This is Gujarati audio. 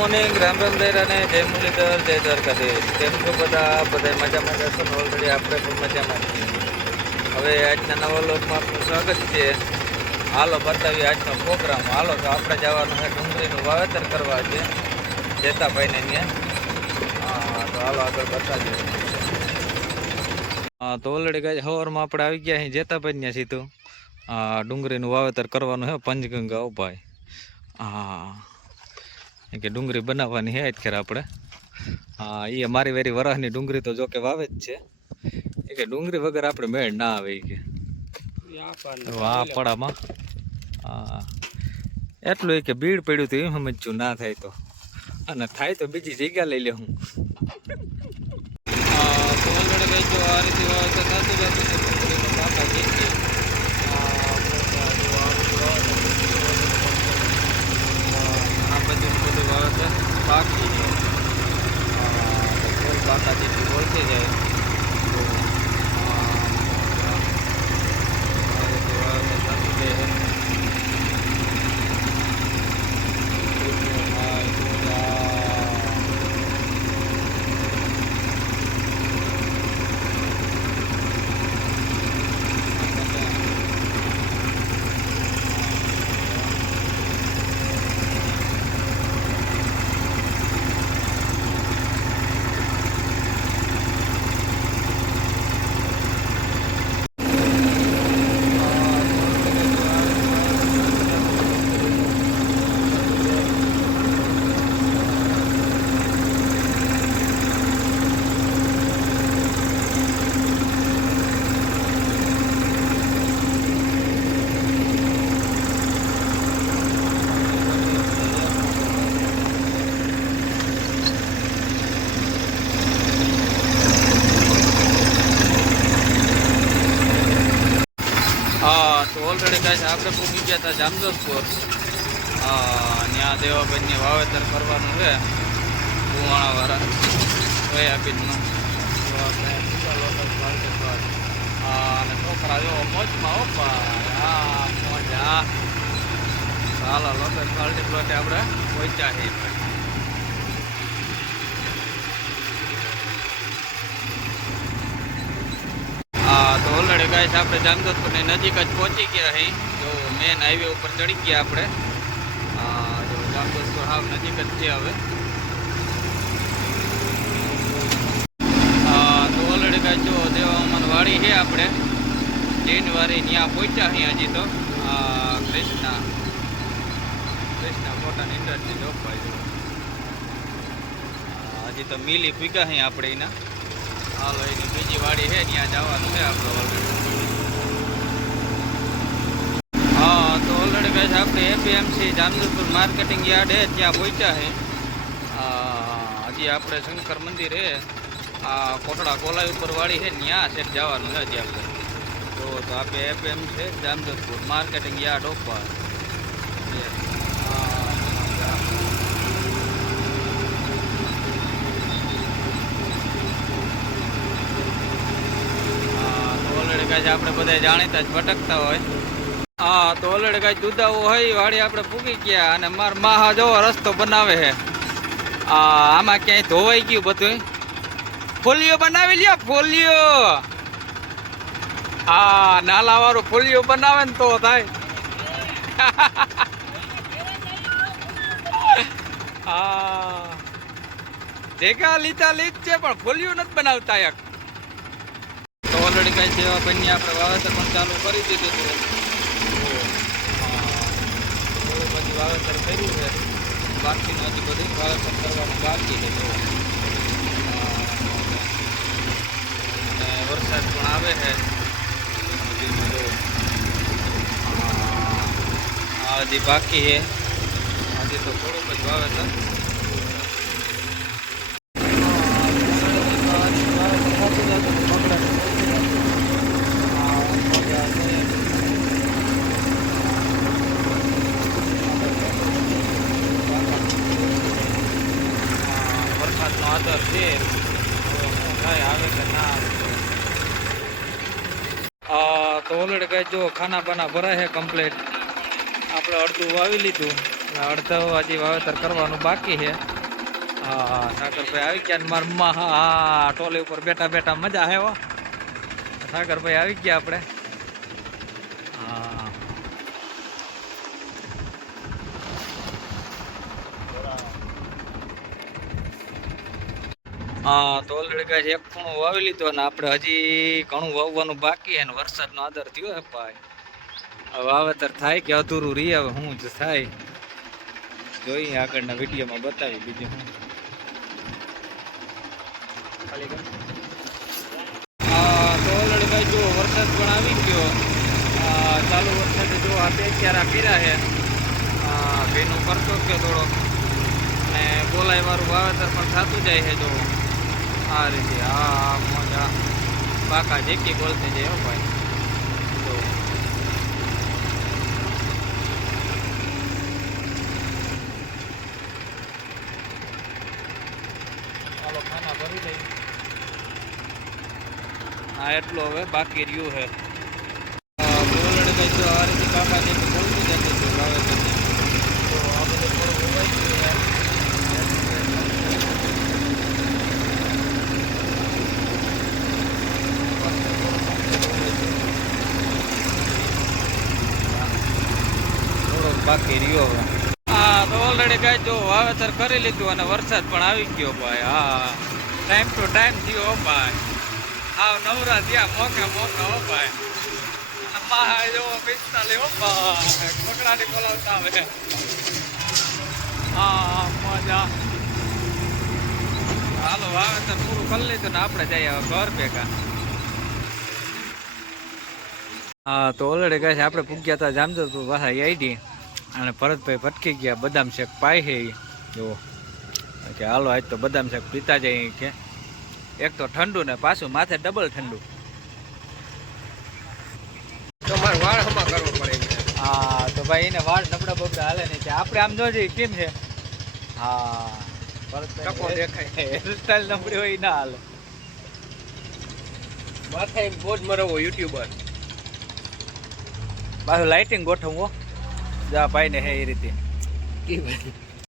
મોર્નિંગ રામ રામ દૈરા અને જય મુરલીધર, જય દ્વારકાધીશ. કેમ છો બધા? બધા મજામાં જશો ને? ઓલરેડી આપણે પણ મજામાં હવે આજના નવા લોકમાં આપનું સ્વાગત છે. હાલો, બતાવીએ આજનો પ્રોગ્રામ. હાલો, તો આપણે જવાનું છે ડુંગળીનું વાવેતર કરવા છે. જેતાભાઈને ત્યાં તો હાલો, આગળ બતાવીએ. હા, તો ઓલરેડી ગાય સવારમાં આપણે આવી ગયા અહીં જેતાભાઈ ત્યાં સીધું. ડુંગળીનું વાવેતર કરવાનું છે પંચગંગા ઉપાય હા. કે ડુંગળી બનાવવાની હે ખેર આપણે. હા એ મારી વેરી વરાહની ડુંગળી તો જો કે વાવે જ છે. એ કે ડુંગળી વગર આપણે મેળ ના આવે કે. વાહ પડામાં હા. એટલું એ કે ભીડ પડ્યું હતું એમ સમજ્યું ના થાય તો. અને થાય તો બીજી જગ્યા લઈ લે હું તો ઓલરેડી કઈ જો આ રીતે વાવેતર થતું જતું છે ડુંગળીનો પાકા જઈએ આ બધું ને બધું વાવેતર બાકી છે આ તો ફૂલ પાકા જેટલી બોલતી જાય તો આ આ રીતે વાવેતર થતું જાય છે. ભાઈ, બોલા. હા તો ઓલરેડી કાંઈ આપણે પૂકી ગયા હતા જામજોધપુર. ત્યાં દેવાભાઈની વાવેતર કરવાનું છે. કુવાણાવાળા પર. હા અને છોકરા જો મોજમાં ઓપા હા મોજ. હા ચાલો લોટસ પાર્ટી પ્લોટે આપણે પહોંચ્યા છીએ. ઓલરેડી ગાઈસ, આપણે જામજોધપુરની નજીક જ પહોંચી ગયા અહીં જો મેન હાઈવે ઉપર ચડી ગયા આપણે. જો જામજોધપુર હાવ નજીક જ છે હવે. તો ઓલરેડી ગાય જો દેવામાન વાડી છે આપણે. જૈનવારી ત્યાં પહોંચ્યા અહીં હજી તો. Krishna. Krishna cotton industry job ભાઈ. હજી તો મિલી પૂગ્યા અહીં આપણે એના. હાલો, એની બીજી છે, ત્યાં જવાનું છે આપણે હા, તો ઓલરેડી છે આપણે એપીએમસી જામજોધપુર માર્કેટિંગ યાર્ડ છે ત્યાં પહોંચ્યા છે. હજી આપણે શંકર મંદિર છે. આ કોટડા કોલાઈ ઉપર વાળી છે, ત્યાં છે, જવાનું છે હજી આપણે. તો આપણે એપીએમ છે જામજોધપુર માર્કેટિંગ યાર્ડ ઉપર હા હા, તો આપણે બધા જાણીતા જ ભટકતા હોય. હા, તો ઓલરેડી કાંઈ દુધાઓ હોય વાળી આપણે પૂગી ગયા અને માર માહા જોવો રસ્તો બનાવે છે. આમાં ક્યાંય ધોવાઈ ગયું બધું ફોલિયો બનાવી લ્યો, ફોલિયો. હા નાલા વાળું ફોલિયો બનાવે ને તો થાય. હા. ભેગા લીધા લીધ છે, પણ ફોલિયો નથી બનાવતા એક. ઓલરેડી કઈ સેવા બની આપણે વાવેતર પણ ચાલુ કરી દીધું હતું થોડું પછી વાવેતર કર્યું છે. બાકીનું હજી બધું વાવેતર કરવાનું બાકી છે અને વરસાદ પણ આવે છે. હજી બાકી છે. હજી તો થોડુંક જ વાવેતર. વરસાદનો આદર છે. હવે આવે ના આવે તો. ઓલરેડી કઈ જો ખાના બાના ભરાય છે કમ્પ્લીટ આપણે અડધું વાવી લીધું. અડધો હજી વાવેતર કરવાનું બાકી છે. હા, ઠાકરભાઈ આવી ગયા ને મારા મા હા ટોલી ઉપર બેઠા બેઠા મજા હે. ઠાકરભાઈ આવી ગયા આપણે. હા, તો ઓલરેડી એક ખૂણું વાવી લીધો ને આપણે હજી ઘણું વાવવાનું બાકી છે ને વરસાદનો આદર થયો હે ભાઈ. વાવેતર થાય કે અધૂરું રહી, હવે શું જ થાય. જોઈએ આગળના વિડીયોમાં બતાવી બીજું હું. તો ઓલરેડી ભાઈ જો વરસાદ પણ આવી ગયો. ચાલુ વરસાદે જો આ બે ક્યારા પીરા છે. ભીનું કરતો ગયો થોડો અને બોલાય વાળું વાવેતર પણ થતું જાય છે જો. આ રીતે આ મોજા પાકા જેકી બોલતે જાય ભાઈ. તો ચાલો ખાના ભરી લઈએ. હા, એટલો હવે બાકી રહ્યું છે. બોલડ જો આ રીતે પાકા જેકી બોલતું જતું હતું વાવેતરને તો આ બધું થોડું ઉવાઈ ગયું છે થોડોક બાકી રહ્યો હવે. હા, તો ઓલરેડી કાંઈ જો વાવેતર કરી લીધું અને વરસાદ પણ આવી ગયો ભાઈ. હા ટાઈમ ટુ ટાઈમ થયો હો ભાઈ. હા નવરા થયા મોકા મોકા હો ભાઈ. મા જો પિસ્તાલીસ હો ભાઈ. હા મજા. હાલો, વાવેતર પૂરું કરી લીધું ને આપણે જઈએ હવે ઘર ભેગા. હા, તો ઓલરેડી કહે આપણે પૂગ્યા હતા જામજોધપુર પાછા આઈડી અને ભરતભાઈ ભટકી ગયા બદામ શેક પાય છે. જુઓ. કે હાલો આજ તો બદામ શેક પીતા જાય કે એક તો ઠંડુ ને પાછું માથે ડબલ ઠંડુ. તમારે વાળ પડે હા તો ભાઈ એને વાળ નબળા બબડા હાલે નહીં કે આપણે આમ જોજે કેમ છે? હા દેખાય. હેરસ્ટાઈલ નબળી હોય ઈ ના હાલે. માથે બોજ મરવો યુટ્યુબર. પાછું લાઇટિંગ ગોઠવવો જા ભાઈ ને હે એ રીતે. કે ભાઈ